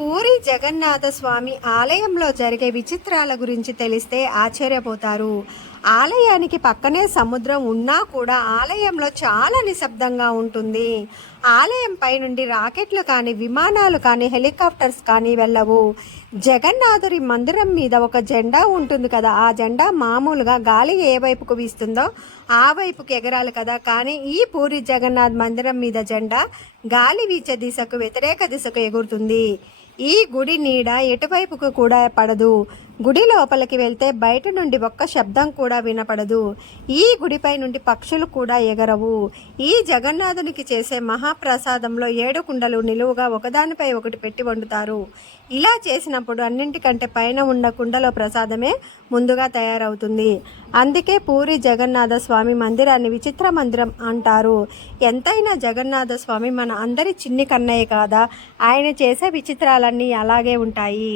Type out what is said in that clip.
పూరి జగన్నాథ స్వామి ఆలయంలో జరిగే విచిత్రాల గురించి తెలిస్తే ఆశ్చర్యపోతారు. ఆలయానికి పక్కనే సముద్రం ఉన్నా కూడా ఆలయంలో చాలా నిశ్శబ్దంగా ఉంటుంది. ఆలయం పై నుండి రాకెట్లు కానీ, విమానాలు కానీ, హెలికాప్టర్స్ కానీ వెళ్ళవు. జగన్నాథుడి మందిరం మీద ఒక జెండా ఉంటుంది కదా, ఆ జెండా మామూలుగా గాలి ఏ వైపుకు వీస్తుందో ఆ వైపుకి ఎగరాలి కదా. కానీ ఈ పూరి జగన్నాథ్ మందిరం మీద జెండా గాలి వీచే దిశకు వ్యతిరేక దిశకు ఎగురుతుంది. ఈ గుడి నీడ ఎటువైపుకు కూడా పడదు. గుడి లోపలికి వెళ్తే బయట నుండి ఒక్క శబ్దం కూడా వినపడదు. ఈ గుడిపై నుండి పక్షులు కూడా ఎగరవు. ఈ జగన్నాథునికి చేసే మహాప్రసాదంలో 7 కుండలు నిలువుగా ఒకదానిపై ఒకటి పెట్టి వండుతారు. ఇలా చేసినప్పుడు అన్నింటికంటే పైన ఉన్న కుండలో ప్రసాదమే ముందుగా తయారవుతుంది. అందుకే పూరి జగన్నాథ స్వామి మందిరాన్ని విచిత్ర మందిరం అంటారు. ఎంతైనా జగన్నాథ స్వామి మన అందరి చిన్ని కన్నయ్య కాదా, ఆయన చేసే విచిత్రాలన్నీ అలాగే ఉంటాయి.